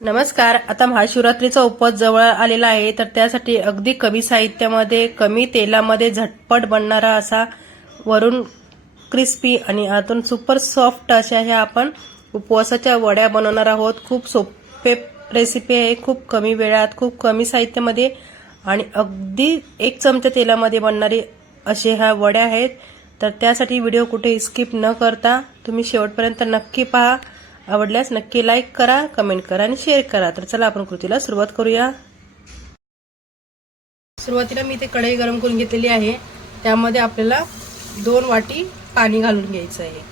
नमस्कार. आता महाशिवरात्रीचा उपवास जवळ आलेला आहे तर त्यासाठी अगदी कमी साहित्यामध्ये कमी तेलामध्ये झटपट बनणारा असा वरून क्रिस्पी आणि आतून सुपर सॉफ्ट अशा ह्या आपण उपवासाच्या वड्या बनवणार आहोत. खूप सोपे रेसिपी आहे खूप कमी वेळात खूप कमी साहित्यामध्ये आणि अगदी एक चमचा तेलामध्ये बनणारी असे ह्या वड्या आहेत. तर त्यासाठी व्हिडिओ कुठे स्किप न करता तुम्ही शेवटपर्यंत नक्की पहा. आवडल्यास नक्की लाईक करा कमेंट करा आणि शेअर करा. तर चला आपण कृतीला सुरुवात करूया. सुरुवातीला मी ते कढई गरम करून घेतलेली आहे. त्यामध्ये आपल्याला दोन वाटी पाणी घालून घ्यायचं आहे.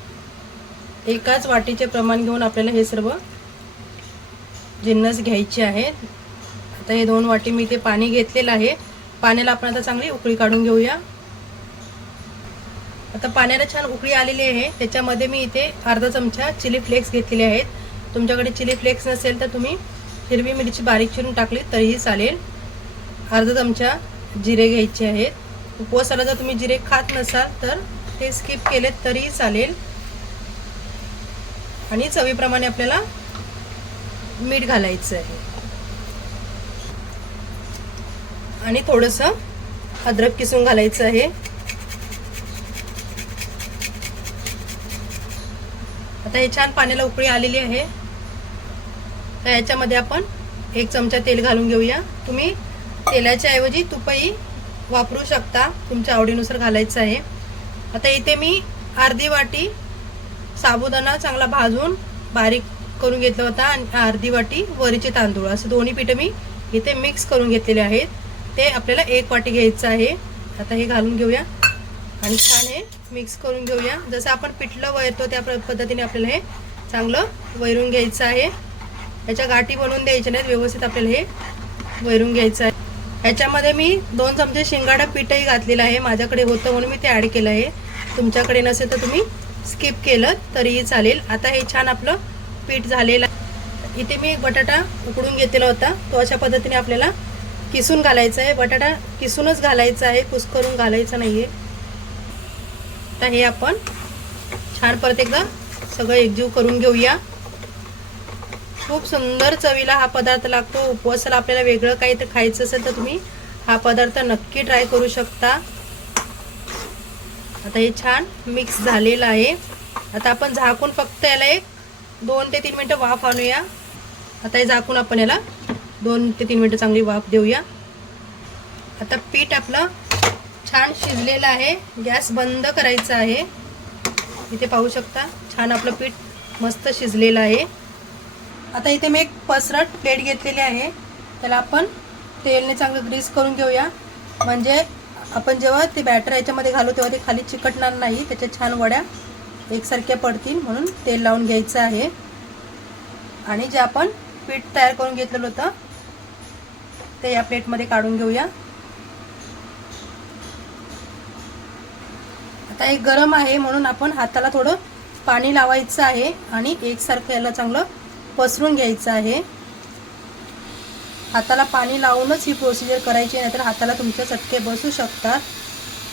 एकाच वाटीचे प्रमाण घेऊन आपल्याला हे सर्व जिन्नस घ्यायचे आहेत. आता हे दोन वाटी मी ते पाणी घेतलेलं आहे. पाण्याला आपण आता चांगली उकळी काढून घेऊया. आता पाण्याला छान उकळी आलेली आहे. त्याच्यामध्ये मी इथे अर्धा चमचा चिली फ्लेक्स घेतलेले आहेत. तुमच्याकडे चिली फ्लेक्स नसेल तर तुम्ही हिरवी मिरची बारीक चिरून टाकली तरीही चालेल. अर्धा चमचा जिरे घ्यायचे आहेत. उपवासाला जर तुम्ही जिरे खात नसाल तर ते स्किप केले तरीही चालेल. आणि चवीप्रमाणे आपल्याला मीठ घालायचं आहे. आणि थोडंसं अद्रक किसून घालायचं आहे. आता हे छान पाण्याला उकळी आलेली आहे. तर याच्यामध्ये आपण एक चमचा तेल घालून घेऊया. तुम्ही तेलाच्या ऐवजी तुपही वापरू शकता. तुमच्या आवडीनुसार घालायचं आहे. आता इथे मी अर्धी वाटी साबुदाणा चांगला भाजून बारीक करून घेतला होता आणि अर्धी वाटी वरीचे तांदूळ. असं दोन्ही पिठं मी इथे मिक्स करून घेतलेले आहेत. ते आपल्याला एक वाटी घ्यायचं आहे. आता हे घालून घेऊया. आणि छान हे मिक्स करून घेऊया. जसं आपण पिठलं वैरतो त्या पद्धतीने आपल्याला हे चांगलं वैरून घ्यायचं आहे. याच्या गाठी बनवून द्यायच्या नाहीत व्यवस्थित आपल्याला हे वैरून घ्यायचं आहे. ह्याच्यामध्ये मी दोन चमचे शिंगाडा पीठही घातलेलं आहे. माझ्याकडे होतं म्हणून मी ते ॲड केलं आहे. तुमच्याकडे नसेल तर तुम्ही स्किप केलं तरीही चालेल. आता हे छान आपलं पीठ झालेलं आहे. इथे मी बटाटा उकडून घेतलेला होता. तो अशा पद्धतीने आपल्याला किसून घालायचा आहे. बटाटा किसूनच घालायचा आहे. कुस्करून घालायचा नाही आहे आता हे आपण छान परत एकदा सगळं एकजीव करून घेऊया. खूप सुंदर चवीला हा पदार्थ लागतो. उपवासाला आपल्याला वेगळं काही तर खायचं असेल तर तुम्ही हा पदार्थ नक्की ट्राय करू शकता. आता हे छान मिक्स झालेलं आहे. आता आपण झाकून फक्त याला एक दोन ते तीन मिनटं वाफ आणूया. आता हे झाकून आपण याला दोन ते तीन मिनटं चांगली वाफ देऊया. आता पीठ आपलं छान शिजलेलं आहे. गॅस बंद करायचा आहे. इथे पाहू शकता छान आपलं पीठ मस्त शिजलेलं आहे. आता इथे मी एक पसरट प्लेट घेतलेली आहे. त्याला आपण तेलने चांगलं ग्रीस करून घेऊया. म्हणजे आपण जेव्हा ते बॅटर याच्यामध्ये घालू तेव्हा ते खाली चिकटणार नाही. त्याच्या छान वड्या एकसारख्या पडतील म्हणून तेल लावून घ्यायचं आहे. आणि जे आपण पीठ तयार करून घेतलेलं होतं ते या प्लेटमध्ये काढून घेऊया. आता हे गरम आहे म्हणून आपण हाताला थोडं पाणी लावायचं आहे आणि एकसारखं याला चांगलं पसरून घ्यायचं आहे. हाताला पाणी लावूनच ही प्रोसिजर करायची नाहीतर हाताला तुमच्या चटके बसू शकतात.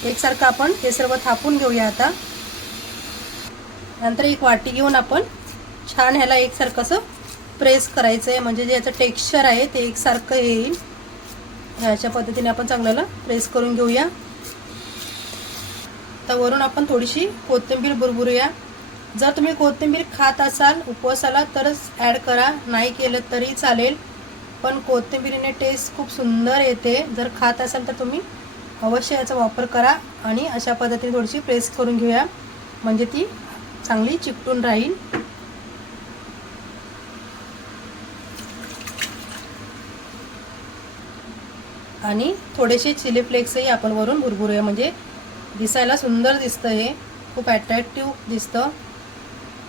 एकसारखं आपण हे सर्व थापून घेऊया आता. नंतर एक वाटी घेऊन आपण छान ह्याला एकसारखं असं प्रेस करायचं आहे म्हणजे जे याचं टेक्स्चर आहे ते एकसारखं येईल. ह्याच्या पद्धतीने आपण चांगल्याला प्रेस करून घेऊया. तर वरून आपण थोडीशी कोथिंबीर बुरबुरूया जर तुम्ही कोथिंबीर खात असाल उपवासाला तरच ॲड करा. नाही केलं तरी चालेल. पण कोथिंबीरीने टेस्ट खूप सुंदर येते. जर खात असाल तर तुम्ही अवश्य याचा वापर करा आणि अशा पद्धतीने थोडीशी प्रेस करून घेऊया. म्हणजे ती चांगली चिकटून राहील. आणि थोडेसे चिली फ्लेक्सही आपण वरून भुरभुरूया. म्हणजे दिसायला सुंदर दिसतं हे. खूप अट्रॅक्टिव्ह दिसतं.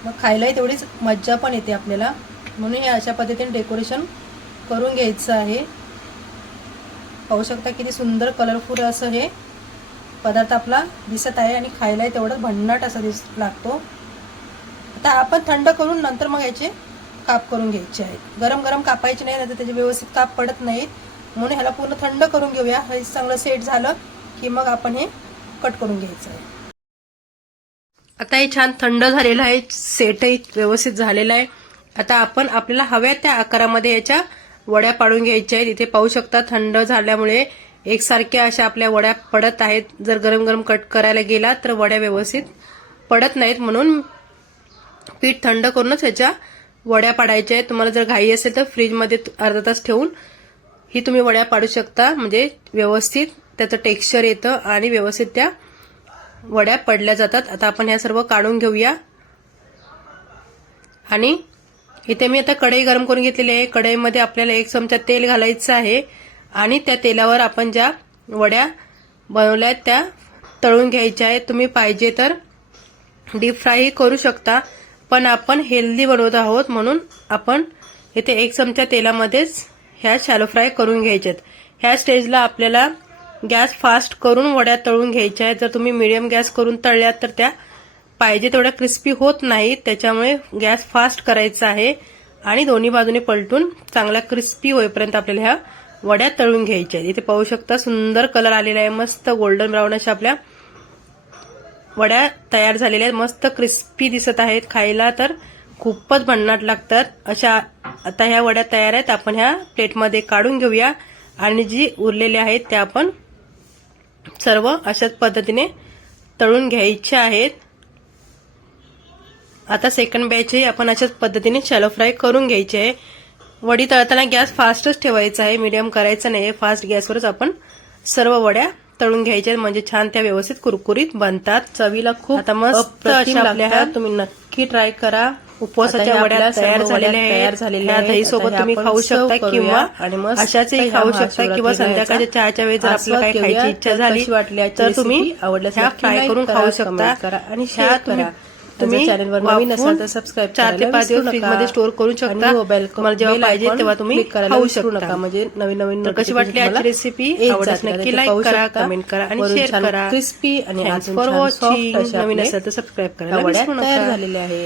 मग खायलाही तेवढीच मज्जा पण येते आपल्याला. म्हणून हे अशा पद्धतीने डेकोरेशन करून घ्यायचं आहे. पाहू शकता किती सुंदर कलरफुल असं हे पदार्थ आपला दिसत आहे आणि खायलाही तेवढं भन्नाट असा दिस लागतो. आता आपण थंड करून नंतर मग याचे काप करून घ्यायचे आहेत. गरम गरम कापायचे नाही नाही तर त्याचे व्यवस्थित काप पडत नाहीत. म्हणून ह्याला पूर्ण थंड करून घेऊया. हे चांगलं सेट झालं की मग आपण हे कट करून घ्यायचं आहे. आता हे छान थंड झालेलं आहे सेटही व्यवस्थित झालेलं आहे. आता आपण आपल्याला हव्या त्या आकारामध्ये याच्या वड्या पाडून घ्यायच्या आहेत. इथे पाहू शकता थंड झाल्यामुळे एकसारख्या अशा आपल्या वड्या पडत आहेत. जर गरम गरम कट करायला गेला तर वड्या व्यवस्थित पडत नाहीत. म्हणून पीठ थंड करूनच ह्याच्या वड्या पाडायच्या आहेत. तुम्हाला जर घाई असेल तर फ्रीजमध्ये अर्धा तास ठेवून ही तुम्ही वड्या पाडू शकता. म्हणजे व्यवस्थित त्याचं टेक्स्चर येतं आणि व्यवस्थित त्या वड्या पडल्या जातात. आता आपण ह्या सर्व काढून घेऊया. आणि इथे मी आता कढई गरम करून घेतलेली आहे. कढईमध्ये आपल्याला एक चमचा तेल घालायचं आहे. आणि त्या तेलावर आपण ज्या वड्या बनवल्या आहेत त्या तळून घ्यायच्या आहेत. तुम्ही पाहिजे तर डीप फ्रायही करू शकता. पण आपण हेल्दी बनवत आहोत म्हणून आपण इथे एक चमचा तेलामध्येच ह्या शॅलो फ्राय करून घ्यायच्यात ह्या स्टेजला आपल्याला गॅस फास्ट करून वड्या तळून घ्यायच्या आहेत. जर तुम्ही मिडियम गॅस करून तळल्यात तर त्या पाहिजे तेवढ्या क्रिस्पी होत नाहीत. त्याच्यामुळे गॅस फास्ट करायचा आहे. आणि दोन्ही बाजूने पलटून चांगल्या क्रिस्पी होईपर्यंत आपल्याला ह्या वड्या तळून घ्यायच्या आहेत. इथे पाहू शकता सुंदर कलर आलेला आहे. मस्त गोल्डन ब्राऊन अशा आपल्या वड्या तयार झालेल्या आहेत. मस्त क्रिस्पी दिसत आहेत. खायला तर खूपच भन्नाट लागतात. अशा आता ह्या वड्या तयार आहेत. आपण ह्या प्लेटमध्ये काढून घेऊया. आणि जी उरलेल्या आहेत त्या आपण सर्व अशाच पद्धतीने तळून घ्यायच्या आहेत. आता सेकंड बॅचही आपण अशाच पद्धतीने शॅलो फ्राय करून घ्यायची आहे. वडी तळताना गॅस फास्टच ठेवायचा आहे. मीडियम करायचा नाही फास्ट गॅसवरच आपण सर्व वड्या तळून घ्यायच्या म्हणजे छान त्या व्यवस्थित कुरकुरीत बनतात. चवीला खूप आता मस्त अशा आपल्या ह्या तुम्ही नक्की ट्राय करा. उपवासाच्या वड्या तयार झालेल्या तयार झालेल्या. दही सोबत तुम्ही खाऊ शकता किंवा आणि अशाचही ह्या खाऊ शकता किंवा संध्याकाळच्या चहाच्या वेळी जर आपल्याला काही. खायची इच्छा झाली वाटली तर तुम्ही? आवडल्यास नक्की फ्राय करून करा, खाऊ शकता. करा आणि तुम्ही करा. तुम्ही चॅनलवर नवीन असाल तर सबस्क्राईब चार ते पाच दिवस फ्रीज. मध्ये स्टोअर करू शकता. आणि हो, तुम्हाला जेव्हा पाहिजे तेव्हा तुम्ही खाऊ विसरू शकता. नका. म्हणजे नवीन नवीन कशी वाटली आजची रेसिपी आवडल्यास नक्की लाईक करा कमेंट करा आणि शेअर करा. क्रिस्पी आणि फॉर वॉचिंग नवीन असेल तर सबस्क्राईब विसरू तयार नका झालेल्या आहेत